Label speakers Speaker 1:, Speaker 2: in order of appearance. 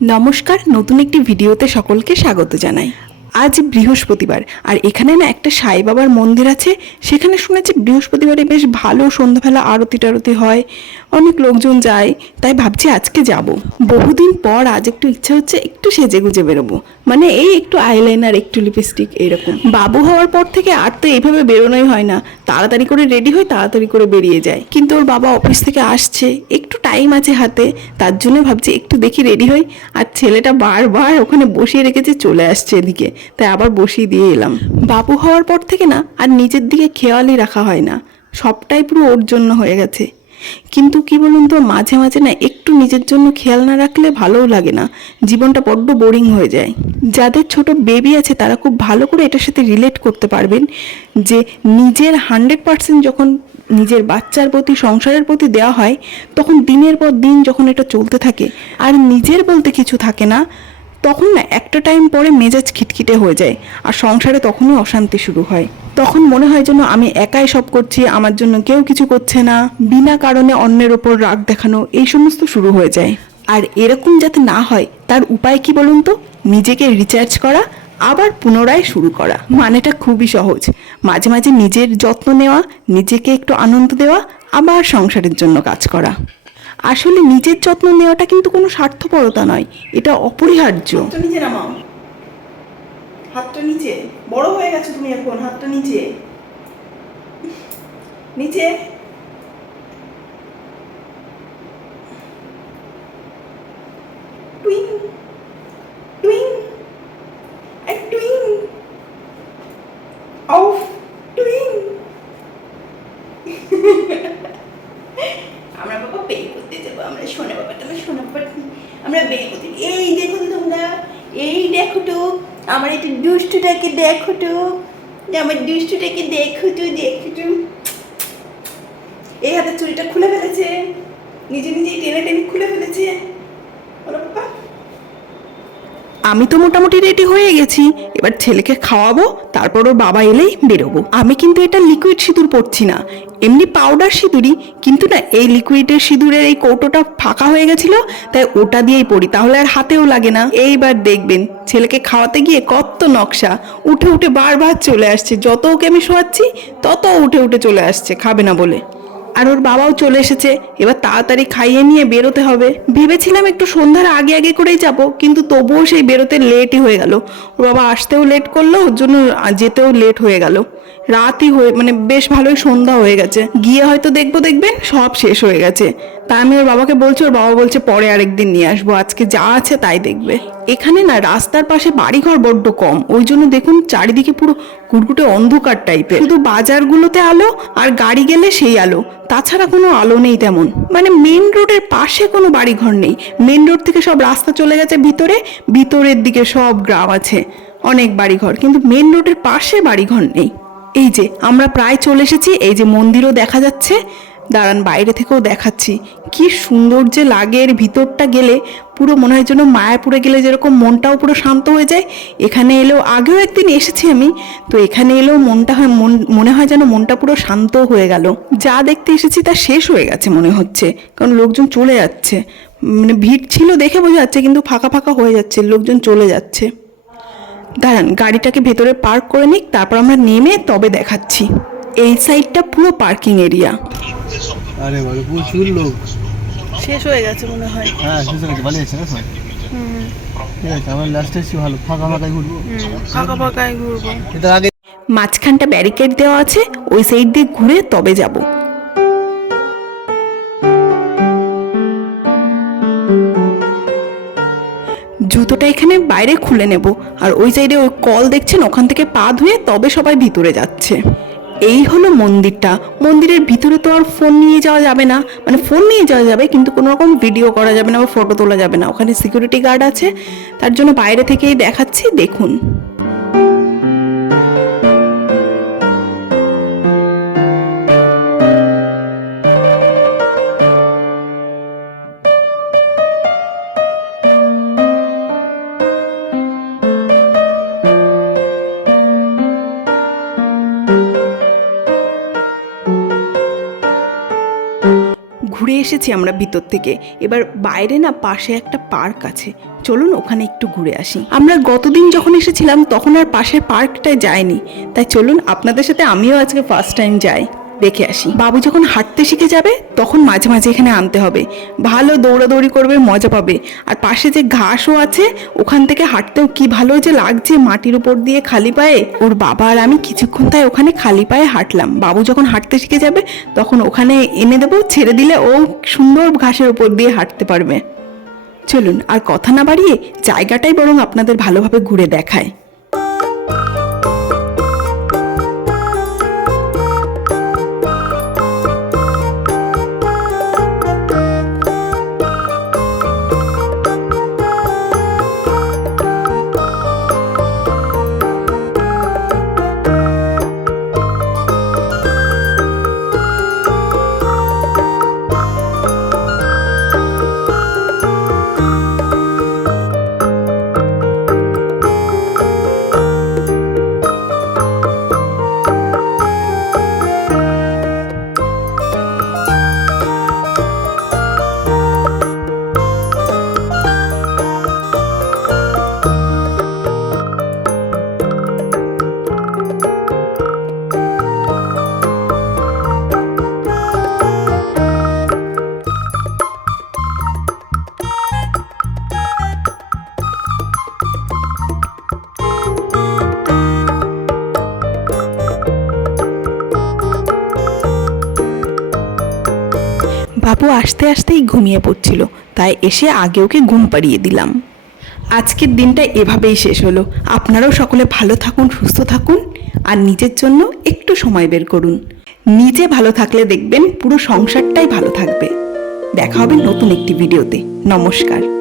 Speaker 1: নমস্কার নতুন একটি ভিডিওতে সকলকে স্বাগত জানাই। আজ বৃহস্পতিবার আর এখানে না একটা সাই বাবার মন্দির আছে। সেখানে শুনেছি বৃহস্পতিবারে বেশ ভালো সন্ধ্যাবেলা আরতি টারতি হয়। অনেক লোকজন যায়। তাই ভাবছি আজকে যাব। বহুদিন পর আজ একটু ইচ্ছা হচ্ছে একটু সেজে গুজে বেরোবো। মানে এই একটু আইলাইনার, একটু লিপস্টিক এরকম। বাবু হওয়ার পর থেকে আর তো এইভাবে বেরোনোই হয় না। তাড়াতাড়ি করে রেডি হই তাড়াতাড়ি করে বেরিয়ে যায়। কিন্তু ওর বাবা অফিস থেকে আসছে। একটু টাইম আছে হাতে। তার জন্য ভাবছি একটু দেখি রেডি হই। আর ছেলেটা বারবার ওখানে বসিয়ে রেখেছে, চলে আসছে এদিকে। তাই আবার বসিয়ে দিয়ে এলাম। বাবু হওয়ার পর থেকে না আর নিজের দিকে খেয়ালই রাখা হয় না। সবটাই পুরো ওর জন্য হয়ে গেছে। কিন্তু কি বলুন তো, মাঝে মাঝে না একটু নিজের জন্য খেয়াল না রাখলে ভালোও লাগে না। জীবনটা বড্ড বোরিং হয়ে যায়। যাদের ছোট বেবি আছে তারা খুব ভালো করে এটার সাথে রিলেট করতে পারবেন যে নিজের হান্ড্রেড পার্সেন্ট যখন নিজের বাচ্চার প্রতি, সংসারের প্রতি দেওয়া হয়, তখন দিনের পর দিন যখন এটা চলতে থাকে, আর নিজের বলতে কিছু থাকে না তখন না একটা টাইম পরে মেজাজ খিটখিটে হয়ে যায় আর সংসারে তখনই অশান্তি শুরু হয়। তখন মনে হয় যেন আমি একাই সব করছি, আমার জন্য কেউ কিছু করছে না, বিনা কারণে অন্যের ওপর রাগ দেখানো, এই সমস্ত শুরু হয়ে যায়। আর এরকম যাতে না হয়, তার উপায় কি বলুন তো? নিজেকে রিচার্জ করা, আবার পুনরায় শুরু করা। মানেটা খুবই সহজ। মাঝে মাঝে নিজের যত্ন নেওয়া, নিজেকে একটু আনন্দ দেওয়া, আবার সংসারের জন্য কাজ করা। আসলে নিজের যত্ন নেওয়াটা কিন্তু কোনো স্বার্থপরতা নয়, এটা অপরিহার্য। নিচে হাতটা নিচে। বড় হয়ে গেছে তুমি এখন, হাতটা নিচে। নিচে। আমরা বাবা বের করতে যাব, আমরা সোনা বাবা আমরা সোনা বাবা আমরা বের করতে এই দেখো তোমরা, এই দেখো তো, আমার একটু দুষ্টটাকে দেখো তো আমার দুষ্টুটাকে দেখো তো দেখো তো। এই হাতে চুরিটা খুলে ফেলেছে, নিজে নিজেই টেনে টেনে খুলে ফেলেছে। ওরা বাবা। আমি তো মোটামুটি রেডি হয়ে গেছি। এবার ছেলেকে খাওয়াবো, তারপর ওর বাবা এলেই বেরোবো। আমি কিন্তু এটা লিকুইড সিঁদুর পড়ছি না। এমনি পাউডার সিঁদুরই, কিন্তু না, এই লিকুইডের সিঁদুরের এই কৌটোটা ফাঁকা হয়ে গেছিল, তাই ওটা দিয়েই পড়ি তাহলে আর হাতেও লাগে না। এইবার দেখবেন, ছেলেকে খাওয়াতে গিয়ে কত নকশা। উঠে উঠে বারবার চলে আসছে, যত ওকে আমি শোয়াচ্ছি, তত উঠে উঠে চলে আসছে, খাবে না বলে। আর ওর বাবাও চলে এসেছে। এবার তাড়াতাড়ি খাইয়ে নিয়ে বেরোতে হবে। ভেবেছিলাম একটু সন্ধ্যার আগে আগে করেই যাব, কিন্তু তবুও সেই বেরোতে লেটই হয়ে গেল। ওর বাবা আসতেও লেট করল, ওর জন্য যেতেও লেট হয়ে গেল। রাতই হয়ে মানে বেশ ভালোই সন্ধ্যা হয়ে গেছে। গিয়ে হয়তো দেখব দেখবেন সব শেষ হয়ে গেছে। তা আমি ওর বাবাকে বলছি, ওর বাবা বলছে, পরে আরেকদিন নিয়ে আসব, আজকে যা আছে তাই দেখবে। এখানে না রাস্তার পাশে বাড়িঘর বড্ড কম। ওই জন্য দেখুন চারিদিকে পুরো কুটকুটে অন্ধকার টাইপের শুধু বাজারগুলোতে আলো আর গাড়ি গেলে সেই আলো। তাছাড়া কোনো আলো নেই তেমন। মানে মেন রোডের পাশে কোনো বাড়িঘর নেই। মেন রোড থেকে সব রাস্তা চলে গেছে ভিতরে, ভিতরের দিকে সব গ্রাম আছে। অনেক বাড়িঘর। কিন্তু মেন রোডের পাশে বাড়িঘর নেই। এই যে, আমরা প্রায় চলে এসেছি, এই যে মন্দিরও দেখা যাচ্ছে। দাঁড়ান, বাইরে থেকেও দেখাচ্ছি। কি সুন্দর যে লাগে এর ভিতরটা গেলে, পুরো মনে হয় যেন মায়াপুরে গেলে যেরকম মনটাও পুরো শান্ত হয়ে যায়। এখানে এলেও আগেও একদিন এসেছি আমি, তো এখানে এলেও মনটা হয়, মন, মনে হয় যেন মনটা পুরো শান্ত হয়ে গেল। যা দেখতে এসেছি তা শেষ হয়ে গেছে মনে হচ্ছে, কারণ লোকজন চলে যাচ্ছে। মানে ভিড় ছিল দেখে বোঝা যাচ্ছে, কিন্তু ফাঁকা ফাঁকা হয়ে যাচ্ছে, লোকজন চলে যাচ্ছে। দাঁড়ান গাড়িটাকে ভেতরে পার্ক করে নিক তারপর আমরা নেমে তবে দেখাচ্ছি। এই সাইডটা পুরো পার্কিং এরিয়া
Speaker 2: আরে বাবা প্রচুর লোক।
Speaker 1: শেষ হয়ে গেছে মনে হয়।
Speaker 2: হ্যাঁ শেষ হয়ে গেছে ভালো আছে না সবাই? ঠিক আছে আমার লাস্টে এসেছি ভালো। ফাঁকা ফাঁকায় ঘুরবো।
Speaker 1: ফাঁকা ফাঁকায় ঘুরবো।
Speaker 2: এটা আগে
Speaker 1: মাঝখানটা ব্যারিকেড দেওয়া আছে ওই সাইড দিয়ে ঘুরে তবে যাব। জুতোটা এখানে বাইরে খুলে নেব। আর ওই সাইডে ওই কল দেখছেন, ওখান থেকে পা ধুয়ে তবে সবাই ভিতরে যাচ্ছে। এই হলো মন্দিরটা। মন্দিরের ভিতরে তো আর ফোন নিয়ে যাওয়া যাবে না। মানে ফোন নিয়ে যাওয়া যাবে, কিন্তু কোনো রকম ভিডিও করা যাবে না বা ফটো তোলা যাবে না। ওখানে সিকিউরিটি গার্ড আছে। তার জন্য বাইরে থেকেই দেখাচ্ছি, দেখুন। এসেছি আমরা ভিতর থেকে। এবার বাইরে না পাশে একটা পার্ক আছে। চলুন ওখানে একটু ঘুরে আসি। আমরা গতদিন যখন এসেছিলাম, তখন আর পাশের পার্কটায় যাইনি। তাই চলুন আপনাদের সাথে আমিও আজকে ফার্স্ট টাইম যাই। দেখে আসি। বাবু যখন হাঁটতে শিখে যাবে, তখন মাঝে মাঝে এখানে আনতে হবে। ভালো দৌড়াদৌড়ি করবে, মজা পাবে। আর পাশে যে ঘাসও আছে, ওখান থেকে হাঁটতেও কি ভালো যে লাগছে মাটির উপর দিয়ে খালি পায়ে। ওর বাবা আর আমি কিছুক্ষণ তাই ওখানে খালি পায়ে হাঁটলাম। বাবু যখন হাঁটতে শিখে যাবে, তখন ওখানে এনে দেবো, ছেড়ে দিলে ও সুন্দর ঘাসের উপর দিয়ে হাঁটতে পারবে। চলুন, আর কথা না বাড়িয়ে জায়গাটাই বরং আপনাদের ভালোভাবে ঘুরে দেখায়। বাবু আস্তে আস্তেই ঘুমিয়ে পড়ছিল, তাই এসে আগে ওকে ঘুম পাড়িয়ে দিলাম। আজকের দিনটা এভাবেই শেষ হলো। আপনারাও সকলে ভালো থাকুন, সুস্থ থাকুন, আর নিজের জন্য একটু সময় বের করুন। নিজে ভালো থাকলে দেখবেন পুরো সংসারটাই ভালো থাকবে। দেখা হবে নতুন একটি ভিডিওতে। নমস্কার।